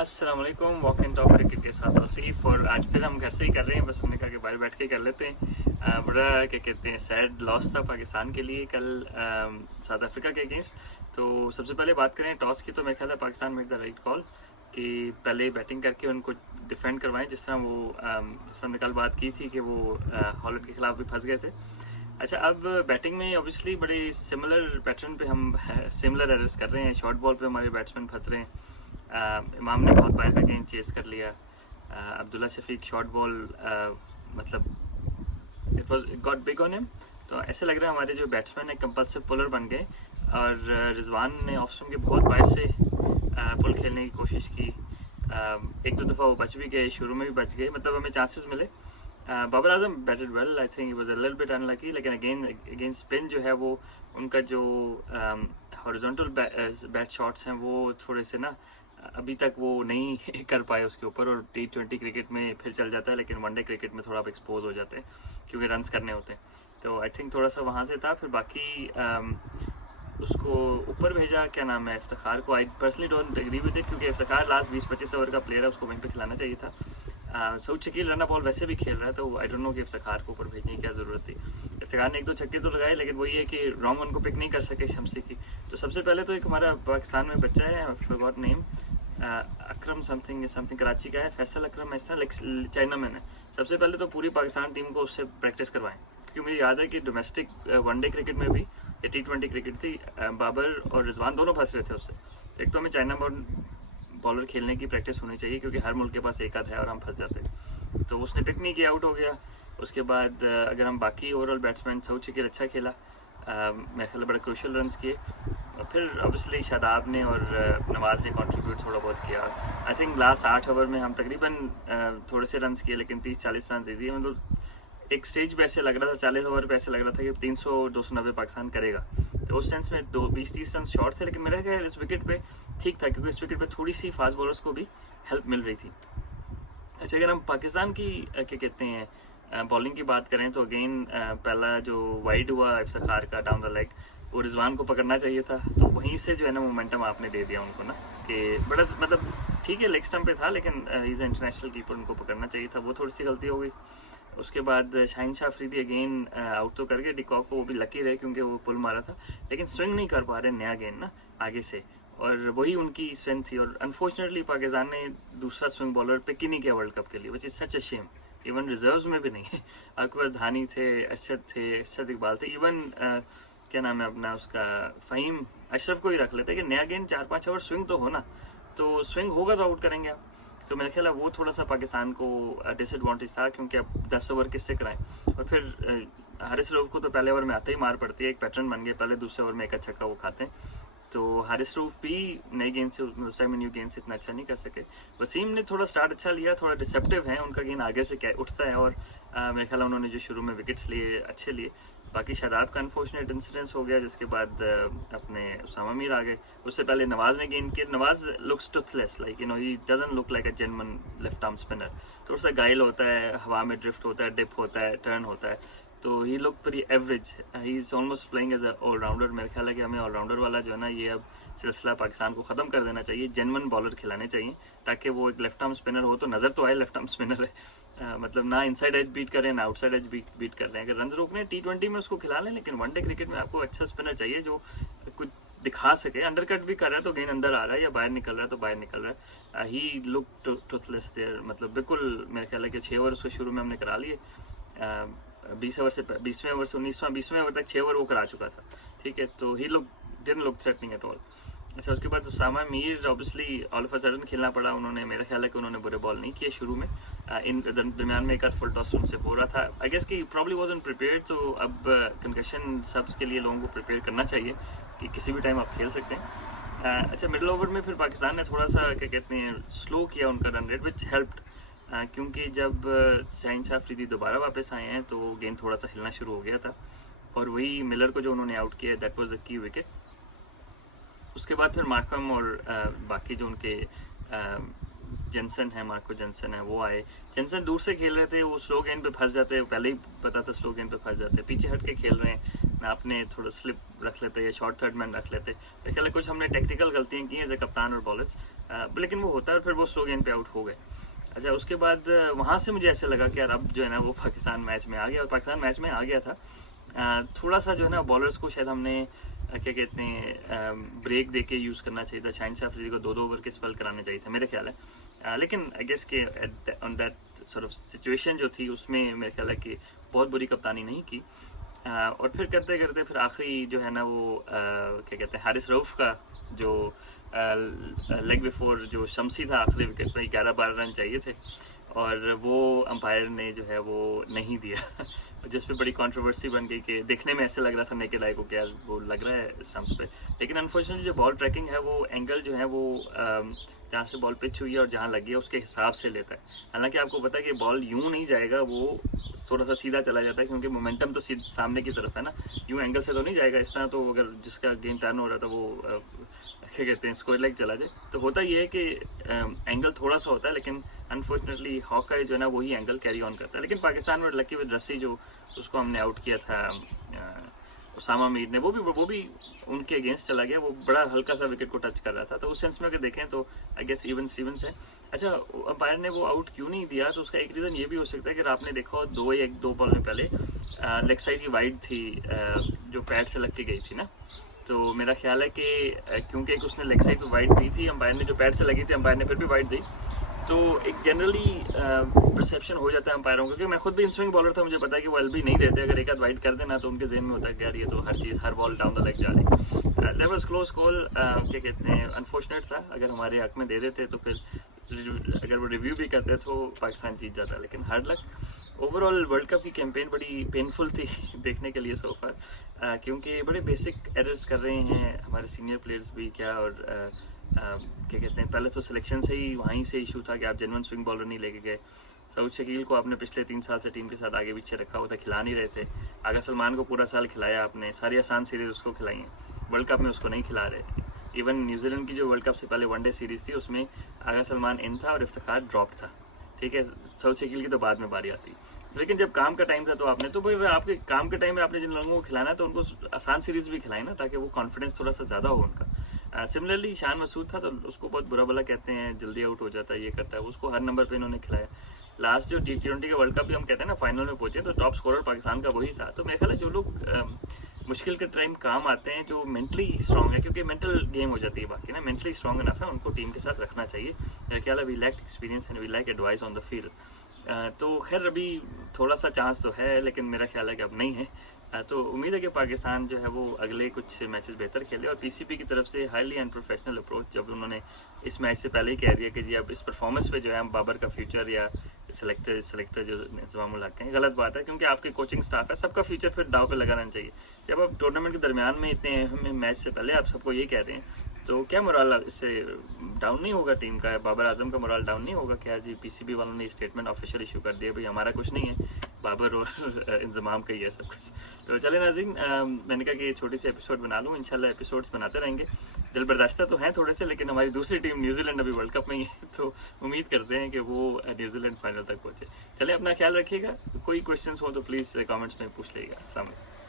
अस्सलाम वालेकुम। Walk and talk cricket के साथ आसिफ, और आज फिर हम घर से ही कर रहे हैं। बस हमने कहा कि बाहर बैठ के कर लेते हैं। बड़ा क्या कहते हैं सैड लॉस था पाकिस्तान के लिए कल साउथ अफ्रीका के अगेंस्ट। तो सबसे पहले बात करें टॉस की, तो मेरे ख्याल है Pakistan made the right call कि पहले बैटिंग करके उनको डिफेंड करवाएं, जिस तरह हमने कल बात की थी कि वो हॉलैंड के खिलाफ भी फंस गए थे। अच्छा, अब बैटिंग में ऑब्वियसली बड़े सिमिलर पैटर्न पे हम सिमिलर एरर्स कर रहे हैं। शॉर्ट बॉल पे हमारे बैट्समैन फंस रहे हैं। इमाम ने बहुत बार का गेंद चेस कर लिया। अब्दुल्ला शफीक शॉर्ट बॉल मतलब it was got big on him. तो ऐसे लग रहा है हमारे जो बैट्समैन है कंपल्सिव पुलर बन गए। और रिजवान ने ऑफ स्टंप के बहुत बार से पुल खेलने की कोशिश की। एक दो दफ़ा वो बच भी गए, शुरू में भी बच गए, मतलब हमें चांसेस मिले। Babar Azam batted well, I think was a little bit unlucky, लेकिन अगेन स्पिन जो है वो उनका जो हॉरिजॉन्टल बैट शॉट्स हैं वो थोड़े से ना अभी तक वो नहीं कर पाए उसके ऊपर। और T20 क्रिकेट में फिर चल जाता है, लेकिन वनडे क्रिकेट में थोड़ा आप एक्सपोज हो जाते हैं क्योंकि रन्स करने होते हैं। तो आई थिंक थोड़ा सा वहाँ से था। फिर बाकी उसको ऊपर भेजा, क्या नाम है, इफ्तिखार को। I personally don't agree with it, क्योंकि इफ्तिखार लास्ट 20-25 ओवर का प्लेयर है, उसको वहीं पे खिलाना चाहिए था। सऊद शकील रन बॉल वैसे भी खेल रहा है, तो आई डोंट नो कि इफ्तिखार को ऊपर भेजने की क्या ज़रूरत थी। इफ्तिखार ने एक दो छक्के तो लगाए, लेकिन वही है कि रॉन्ग वन को पिक नहीं कर सके शमसी की। तो सबसे पहले तो एक हमारा पाकिस्तान में बच्चा है, फॉरगॉट नेम, अकरम समथिंग कराची का है, फैसल अकरम, ऐसा चाइना मैन है। सबसे पहले तो पूरी पाकिस्तान टीम को उससे प्रैक्टिस करवाएं, क्योंकि मुझे याद है कि डोमेस्टिक वनडे क्रिकेट में भी, या T20 क्रिकेट थी, बाबर और रिजवान दोनों फंस रहे थे उससे। तो एक तो हमें चाइना बॉलर खेलने की प्रैक्टिस होनी चाहिए, क्योंकि हर मुल्क के पास एक आध है और हम फंस जाते हैं। तो उसने पिक नहीं किया, आउट हो गया। उसके बाद अगर हम बाकी ओवरऑल बैट्समैन, सऊद शकील अच्छा खेला, मेरे ख्याल बड़ा क्रूशल रन्स किए। और फिर ऑब्वियसली शादाब ने और नवाज़ ने कंट्रीब्यूट थोड़ा बहुत किया। आई थिंक लास्ट 8 ओवर में हम तकरीबन थोड़े से रन्स किए, लेकिन 30-40 रन ईजी, मतलब एक स्टेज पे ऐसे लग रहा था, 40 ओवर पे ऐसे लग रहा था कि 300-290 पाकिस्तान करेगा। तो उस सेंस में 20-30 रन शॉर्ट थे, लेकिन मेरा ख्याल इस विकेट पे ठीक था, क्योंकि इस विकेट पे थोड़ी सी फास्ट बॉलर्स को भी हेल्प मिल रही थी। अच्छा, अगर हम पाकिस्तान की क्या कहते हैं बॉलिंग की बात करें, तो अगेन पहला जो वाइड हुआ इफ्तिखार का डाउन द लेग, वो रिजवान को पकड़ना चाहिए था। तो वहीं से जो है ना मोमेंटम आपने दे दिया उनको ना, कि बड़ा मतलब ठीक है लेग स्टंप पे था, लेकिन इज़ इंटरनेशनल कीपर, उनको पकड़ना चाहिए था, वो थोड़ी सी गलती हो गई। उसके बाद शाहीन शाह अफरीदी अगेन आउट तो करके, डिकॉक को वो भी लकी रहे क्योंकि वो पुल मारा था, लेकिन स्विंग नहीं कर पा रहे नया गेंद ना आगे से, और वही उनकी स्ट्रेंथ थी। और अनफॉर्चुनेटली पाकिस्तान ने दूसरा स्विंग बॉलर पिक ही नहीं किया वर्ल्ड कप के लिए, which is such a shame. Even reserves में भी नहीं है। आपके पास धानी थे, अरशद इकबाल थे, इवन क्या नाम है अपना उसका, फ़हीम अशरफ को ही रख लेते कि नया गेंद 4-5 ओवर स्विंग तो हो ना, तो स्विंग होगा तो आउट करेंगे आप। तो मेरा ख्याल है वो थोड़ा सा पाकिस्तान को डिसएडवांटेज था, क्योंकि अब 10 ओवर किससे कराएं। और फिर हारिस रऊफ को तो पहले ओवर में आते ही मार पड़ती है, एक पैटर्न बन गया, पहले दूसरे ओवर में एक छक्का वो खाते हैं। तो हारिस रऊफ भी नई गेंद से, मतलब सेमी न्यू गेंद से इतना अच्छा नहीं कर सके। वसीम ने थोड़ा स्टार्ट अच्छा लिया, थोड़ा डिसेप्टिव है, उनका गेंद आगे से क्या उठता है, और मेरे ख्याल उन्होंने जो शुरू में विकेट्स लिए अच्छे लिए। बाकी शादाब का अनफॉर्चुनेट इंसिडेंस हो गया, जिसके बाद अपने उसामा मीर आ गए। उससे पहले नवाज़ ने गेंद किया। Nawaz looks toothless, like he doesn't look like a genuine left arm spinner. थोड़ा सा घायल होता है, हवा में ड्रिफ्ट होता है, डिप होता है, टर्न होता है, तो he look very average. He is almost playing as a allrounder. मेरे ख्याल है कि हमें ऑलराउंडर वाला जो है ना, ये अब सिलसिला पाकिस्तान को ख़त्म कर देना चाहिए। जेन्युइन बॉलर खिलाने चाहिए, ताकि वो एक लेफ्ट आर्म स्पिनर हो तो नज़र तो आए लेफ्ट आर्म स्पिनर है। मतलब ना इनसाइड एज बीट करें, ना आउटसाइड एज बीट कर रहे हैं। अगर रन रोकने T20 में उसको खिला लें, लेकिन वनडे क्रिकेट में आपको अच्छा स्पिनर चाहिए जो कुछ दिखा सके। अंडरकट भी कर रहा है तो गेंद अंदर आ रहा है, या बाहर निकल रहा है तो बाहर निकल रहा है। ही लुक टूथलेस देयर, मतलब बिल्कुल मेरे ख्याल है कि 6 ओवर उसको शुरू में हमने करा लिए। 20 ओवर से 20वें ओवर से 20वें ओवर तक 6 ओवर वो करा चुका था, ठीक है। तो he didn't look threatening at all. अच्छा, उसके बाद Usama Mir obviously all of a sudden खेलना पड़ा उन्होंने। मेरा ख्याल है कि उन्होंने बुरे बॉल नहीं किए शुरू में। इन दरमियान में एक आध फुल टॉस उनसे हो रहा था, आई गेस कि प्रॉब्ली वाजंट प्रिपेयर्ड। तो अब कंकशन सब्स के लिए लोगों को प्रिपेयर करना चाहिए कि किसी भी टाइम आप खेल सकते हैं। अच्छा, मिडिल ओवर में फिर पाकिस्तान ने थोड़ा सा क्या कहते हैं स्लो किया उनका रन रेट, विच हेल्प्ड, क्योंकि जब शाहीन शाह अफरीदी दोबारा वापस आए हैं तो गेंद थोड़ा सा हिलना शुरू हो गया था, और वही मिलर को जो उन्होंने आउट किया, that was the key wicket. उसके बाद फिर मार्कम और बाकी जो उनके जेंसन है, मार्को जेंसन है, वो आए। जेंसन दूर से खेल रहे थे, वो स्लो गेंद पे फंस जाते, पहले ही पता था स्लो गेंद पे फंस जाते, पीछे हट के खेल रहे हैं। आपने थोड़ा स्लिप रख लेते या शॉर्ट थर्ड मैन रख लेते। मेरे ख्याल है कुछ हमने टेक्निकल गलतियाँ की हैं एज ए कप्तान और बॉलर्स, लेकिन वो होता है और फिर वो स्लो गेंद पे आउट हो गए। अच्छा, उसके बाद वहाँ से मुझे ऐसे लगा कि यार अब जो है ना वो पाकिस्तान मैच में आ गया, और पाकिस्तान मैच में आ गया था। थोड़ा सा जो है ना बॉलर्स को शायद हमने क्या कहते हैं ब्रेक दे के यूज़ करना चाहिए था। शाहिन शाह अफरीदी को 2-2 ओवर के स्पेल कराने चाहिए थे मेरे ख्याल है। लेकिन आई गेस के on that sort of situation जो थी उसमें मेरे ख्याल है कि बहुत बुरी कप्तानी नहीं की। और फिर करते करते फिर आखिरी जो है ना वो क्या कहते हैं हारिस रऊफ़ का जो लेग बिफोर जो शमसी था आखिरी विकेट पर 11-12 रन चाहिए थे, और वो अंपायर ने जो है वो नहीं दिया जिस पे बड़ी कंट्रोवर्सी बन गई कि देखने में ऐसे लग रहा था नेकेड आई को क्या वो लग रहा है स्टंप्स पे, लेकिन अनफॉर्चुनेटली जो बॉल ट्रैकिंग है वो एंगल जो है वो जहाँ से बॉल पिच हुई है और जहाँ लगी है उसके हिसाब से लेता है। हालांकि आपको पता है कि बॉल यूँ नहीं जाएगा, वो थोड़ा सा सीधा चला जाता है क्योंकि मोमेंटम तो सामने की तरफ है ना, यूँ एंगल से तो नहीं जाएगा इस तरह। तो अगर जिसका गेम टर्न हो रहा था वो क्या कहते हैं स्क्वायर लेग चला जाए, तो होता ये है कि एंगल थोड़ा सा होता है, लेकिन अनफॉर्चुनेटली हॉकाई जो है ना वही एंगल कैरी ऑन करता है। लेकिन पाकिस्तान में लकी विद रस्सी जो उसको हमने आउट किया था उसामा मीर ने, वो भी उनके अगेंस्ट चला गया, वो बड़ा हल्का सा विकेट को टच कर रहा था। तो उस सेंस में अगर देखें तो आई गेस इवन स्टीवंस है। अच्छा, अंपायर ने वो आउट क्यों नहीं दिया, तो उसका एक रीज़न ये भी हो सकता है कि आपने देखा हो 2 बॉल में पहले लेग साइड की वाइड थी जो पैड से लग के गई थी ना, तो मेरा ख्याल है कि क्योंकि एक उसने लेग साइड पे वाइड दी थी, अंपायर ने जो पैड से लगी थी अंपायर ने फिर भी वाइड दी, तो एक जनरली परसेप्शन हो जाता है अंपायरों का, क्योंकि मैं खुद भी इन स्विंग बॉलर था, मुझे पता है कि वो एलबी नहीं देते। अगर एक आध वाइड कर देना तो उनके जेहन में होता है कि यार ये तो हर चीज़ हर बॉल डाउन द लेग जा रही। दैट वाज क्लोज कॉल, क्या कहते हैं अनफॉर्चुनेट था। अगर हमारे हक में दे देते तो फिर अगर वो रिव्यू भी करते तो पाकिस्तान जीत जाता, लेकिन hard luck. Overall world cup की कैंपेन बड़ी पेनफुल थी देखने के लिए सो फार, क्योंकि बड़े बेसिक एरर्स कर रहे हैं हमारे सीनियर प्लेयर्स भी क्या, और क्या कहते हैं पहले तो सिलेक्शन से ही वहीं से इशू था कि आप जेन्युइन स्विंग बॉलर नहीं लेके गए। सऊद शकील को आपने पिछले 3 साल से टीम के साथ आगे पीछे रखा हुआ था, खिला नहीं रहे थे। आगा सलमान को पूरा साल खिलाया आपने, सारी आसान सीरीज़ उसको खिलाई हैं, वर्ल्ड कप में उसको नहीं खिला रहे। इवन न्यूजीलैंड की जो वर्ल्ड कप से पहले वनडे सीरीज़ थी उसमें आगा सलमान इन था और इफ्तिखार ड्रॉप था, ठीक है। सऊद शकील की तो बाद में बारी आती, लेकिन जब काम का टाइम था तो आपने तो भाई आपके काम के टाइम में आपने जिन लोगों को खिलाना है तो उनको आसान सीरीज़ भी खिलाई ना, ताकि वो कॉन्फिडेंस थोड़ा सा ज़्यादा हो उनका। सिमिलरली शान मसूद था तो उसको बहुत बुरा भला कहते हैं, जल्दी आउट हो जाता है, ये करता है, उसको हर नंबर पे इन्होंने खिलाया। लास्ट जो T20 का वर्ल्ड कप भी हम कहते हैं ना फाइनल में पहुंचे तो टॉप स्कोरर पाकिस्तान का वही था। तो मेरे ख्याल है जो लोग मुश्किल के टाइम काम आते हैं, जो मेंटली स्ट्रॉन्ग है, क्योंकि मेंटल गेम हो जाती है बाकी ना, मेंटली स्ट्रॉन्ग इनफ है, उनको टीम के साथ रखना चाहिए। मेरा ख्याल है we lack experience and we lack advice on the field. तो खैर अभी थोड़ा सा चांस तो है, लेकिन मेरा ख्याल है कि अब नहीं है। तो उम्मीद है कि पाकिस्तान जो है वो अगले कुछ मैचेस बेहतर खेले, और पीसीबी की तरफ से हाईली अनप्रोफेशनल अप्रोच, जब उन्होंने इस मैच से पहले ही कह दिया कि जी अब इस परफॉर्मेंस पे जो है हम बाबर का फ्यूचर या सेलेक्टर जो इंतजाम हक हैं, गलत बात है, क्योंकि आपके कोचिंग स्टाफ है, सबका फ्यूचर फिर दाव पे लगाना चाहिए। जब आप टूर्नामेंट के दरमियान में इतने अहम मैच से पहले आप सबको ये कह रहे हैं, तो क्या मोराल इससे डाउन नहीं होगा टीम का, बाबर आजम का मोराल डाउन नहीं होगा क्या जी पीसीबी वालों ने स्टेटमेंट ऑफिशियल इशू कर दिया भाई हमारा कुछ नहीं है, बाबर और इंजमाम का ही है सब कुछ। तो चले नाज़रीन, मैंने कहा कि ये छोटी सी एपिसोड बना लूँ, इंशाल्लाह एपिसोड्स बनाते रहेंगे। दिल बर्दाश्ता तो हैं थोड़े से, लेकिन हमारी दूसरी टीम न्यूजीलैंड अभी वर्ल्ड कप में ही है, तो उम्मीद करते हैं कि वो न्यूजीलैंड फाइनल तक पहुँचे। चले, अपना ख्याल रखिएगा, कोई क्वेश्चन हो तो प्लीज़ कॉमेंट्स में पूछ लीजिएगा। अस्सलाम वालेकुम।